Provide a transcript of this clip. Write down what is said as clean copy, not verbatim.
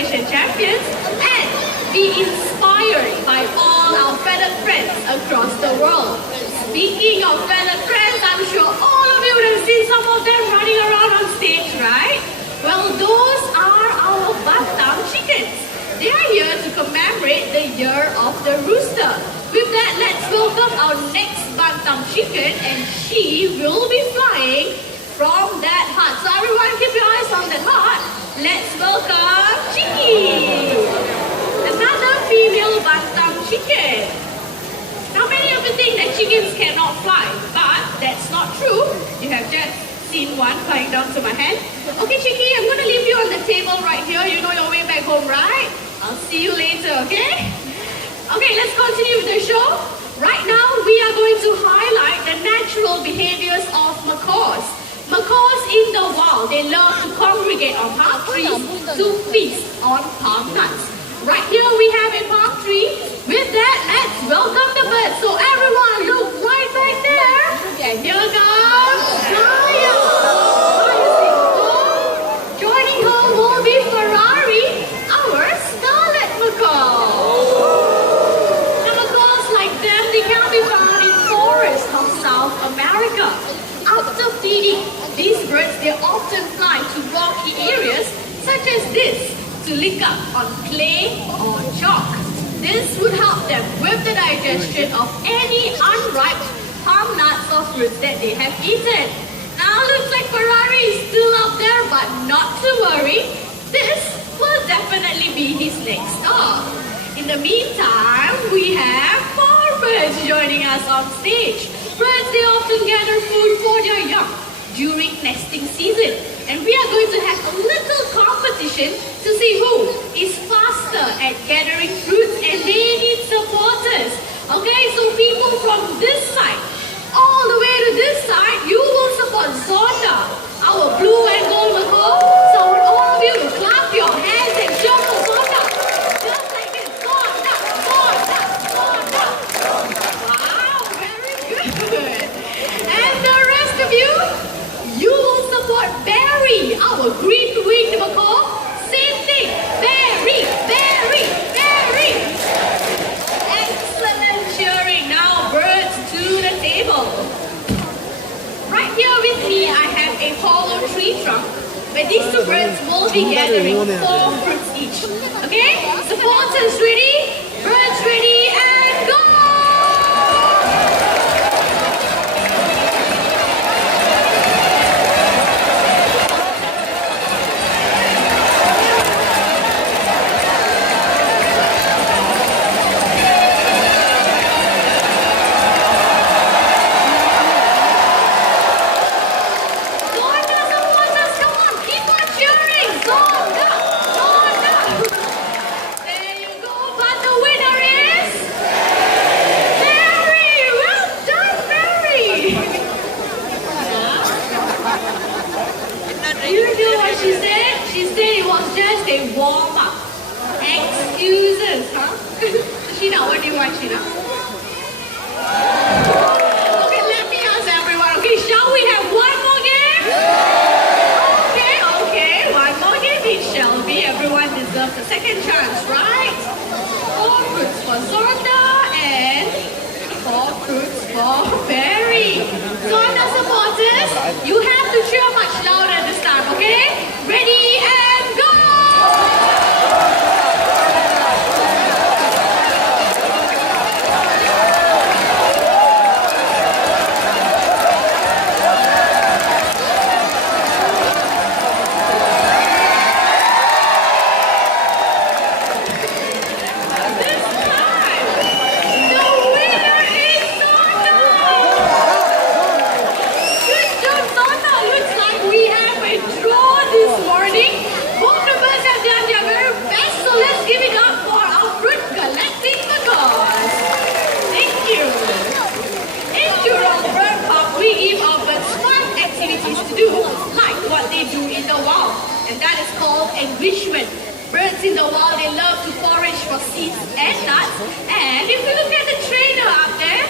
Malaysian champions and be inspired by all our feathered friends across the world. Speaking of feathered friends, I'm sure all of you would have seen some of them running around on stage, right? Well, those are our Batam chickens. They are here to commemorate the year of the rooster. With that, let's welcome our next Batam chicken, and she will be flying from that hut. So everyone keep your eyes on that hut. Let's welcome Chicky, another female Batam chicken. Now many of you think that chickens cannot fly, but that's not true. You have just seen one flying down to my hand. Okay, Chicky, I'm going to leave you on the table right here. You know your way back home, right? I'll see you later, okay? Okay, let's continue with the show. Right now, we are going to highlight the natural behaviors of macaws. Macaws in the wild, they love to congregate on palm trees to feast on palm nuts. Right here, we have a palm tree. With that, let's welcome the birds. So everyone, look right back there. And here comes Gaia. Joining her will be Ferrari, our scarlet macaw. South America. After feeding these birds, they often fly to rocky areas such as this to lick up on clay or chalk. This would help them with the digestion of any unripe palm nuts or fruits that they have eaten. Now looks like Ferrari is still up there, but not to worry. This will definitely be his next stop. In the meantime, we have four birds joining us on stage. Birds, they often gather food for their young during nesting season. And we are going to have a little competition to see who is faster at gathering fruits, and they need supporters. Okay, so people from this side, all the way to this side, you will support Zonda, our blue and gold macaw. So I want all of you to clap your hands and jump for Zonda. Just like this. Zonda, Zonda, Zonda. Wow, very good. And the rest of you, you will support Barry, our green-winged macaw. Same thing. Barry, Barry, Barry. Excellent cheering. Now birds to the table. Right here with me, I have a hollow tree trunk where these two birds will be gathering 4 fruits each. Okay? Supporters ready? Birds ready and go! Warm-up. Excuses, huh? Sheena, what do you want, Sheena? Okay, let me ask everyone. Okay, shall we have one more game? Okay, one more game it shall be. Everyone deserves a second chance, right? 4 fruits for Zonda and 4 fruits for Barry. Zonda supporters, you have to cheer much louder this time, okay? Ready and go! And that is called enrichment. Birds in the wild, they love to forage for seeds and nuts. And if you look at the trainer up there,